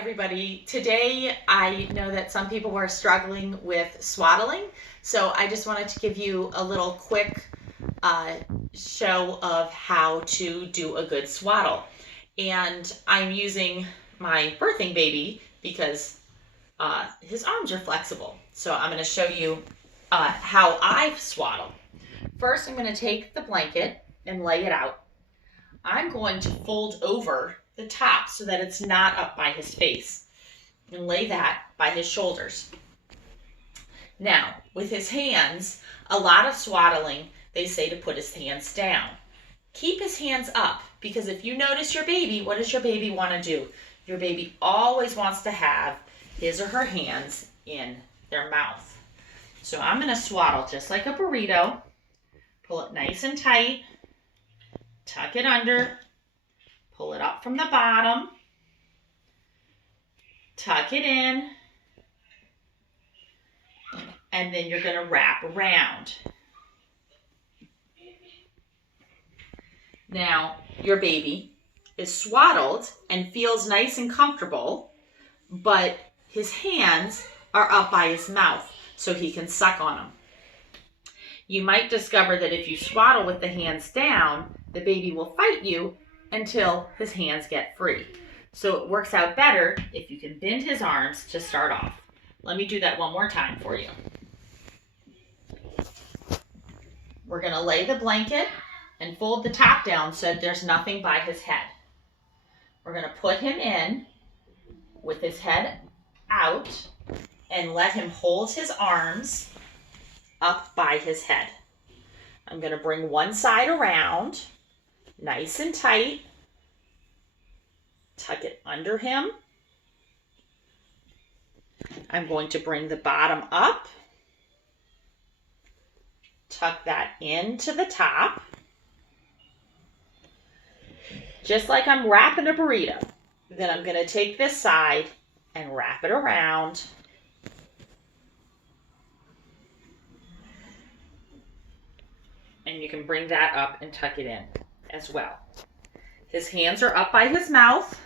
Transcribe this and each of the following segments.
everybody. Today I know that some people were struggling with swaddling, so I just wanted to give you a little quick show of how to do a good swaddle. And I'm using my birthing baby because his arms are flexible. So I'm going to show you how I swaddle. First, I'm going to take the blanket and lay it out. I'm going to fold over the top so that it's not up by his face and lay that by his shoulders. Now, with his hands, a lot of swaddling, they say to put his hands down. Keep his hands up, because if you notice your baby, what does your baby want to do? Your baby always wants to have his or her hands in their mouth. So I'm going to swaddle just like a burrito. Pull it nice and tight. Tuck it under. Pull it up from the bottom. Tuck it in. And then you're going to wrap around. Now, your baby is swaddled and feels nice and comfortable, but his hands are up by his mouth so he can suck on them. You might discover that if you swaddle with the hands down, the baby will fight you until his hands get free. So it works out better if you can bend his arms to start off. Let me do that one more time for you. We're going to lay the blanket and fold the top down so there's nothing by his head. We're going to put him in with his head out and let him hold his arms up by his head. I'm going to bring one side around, nice and tight. Tuck it under him. I'm going to bring the bottom up. Tuck that into the top. Just like I'm wrapping a burrito. Then I'm going to take this side and wrap it around. And you can bring that up and tuck it in as well. His hands are up by his mouth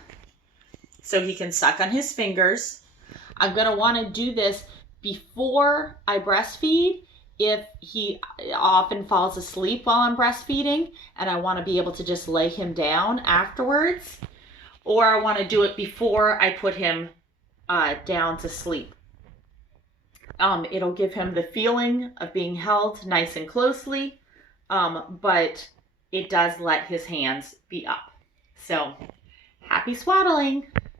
so he can suck on his fingers. I'm going to want to do this before I breastfeed if he often falls asleep while I'm breastfeeding and I want to be able to just lay him down afterwards, or I want to do it before I put him down to sleep. It'll give him the feeling of being held nice and closely, but it does let his hands be up. So, happy swaddling!